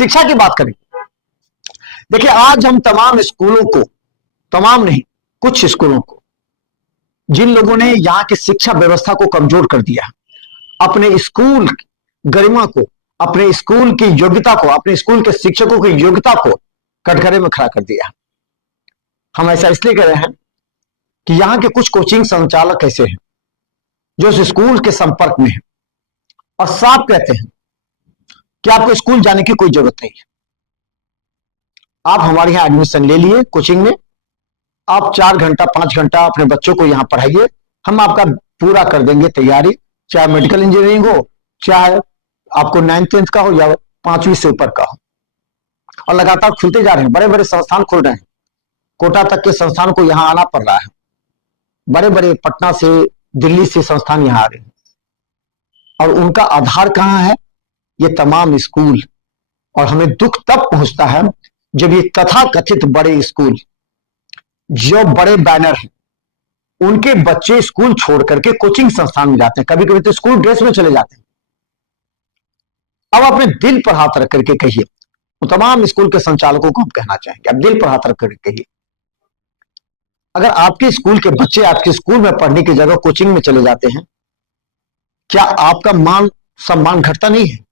शिक्षा की बात करें, देखिए आज हम तमाम स्कूलों को, तमाम नहीं कुछ स्कूलों को, जिन लोगों ने यहां की शिक्षा व्यवस्था को कमजोर कर दिया, अपने स्कूल गरिमा को, अपने स्कूल की योग्यता को, अपने स्कूल के शिक्षकों की योग्यता को कटघरे में खड़ा कर दिया। हम ऐसा इसलिए कर रहे हैं कि यहां के कुछ कोचिंग संचालक ऐसे हैं जो उस स्कूल के संपर्क में है और साफ कहते हैं कि आपको स्कूल जाने की कोई जरूरत नहीं है। आप हमारे यहां एडमिशन ले लिए कोचिंग में, आप 4 घंटा 5 घंटा अपने बच्चों को यहां पढ़ाइए, हम आपका पूरा कर देंगे तैयारी, चाहे मेडिकल इंजीनियरिंग हो, चाहे आपको 9th-10th का हो या 5वीं से ऊपर का हो। और लगातार खुलते जा रहे हैं, बड़े बड़े संस्थान खुल रहे हैं, कोटा तक के संस्थान को यहां आना पड़ रहा है, बड़े बड़े पटना से दिल्ली से संस्थान यहां आ रहे हैं। और उनका आधार कहां है? ये तमाम स्कूल। और हमें दुख तब पहुंचता है जब ये तथाकथित बड़े स्कूल, जो बड़े बैनर हैं, उनके बच्चे स्कूल छोड़ करके कोचिंग संस्थान में जाते हैं, कभी कभी तो स्कूल ड्रेस में चले जाते हैं। अब अपने दिल पर हाथ रख करके कहिए, तो तमाम स्कूल के संचालकों को हम कहना चाहेंगे, अब दिल पर हाथ रख करके कहिए, अगर आपके स्कूल के बच्चे आपके स्कूल में पढ़ने की जगह कोचिंग में चले जाते हैं, क्या आपका मान सम्मान घटता नहीं है?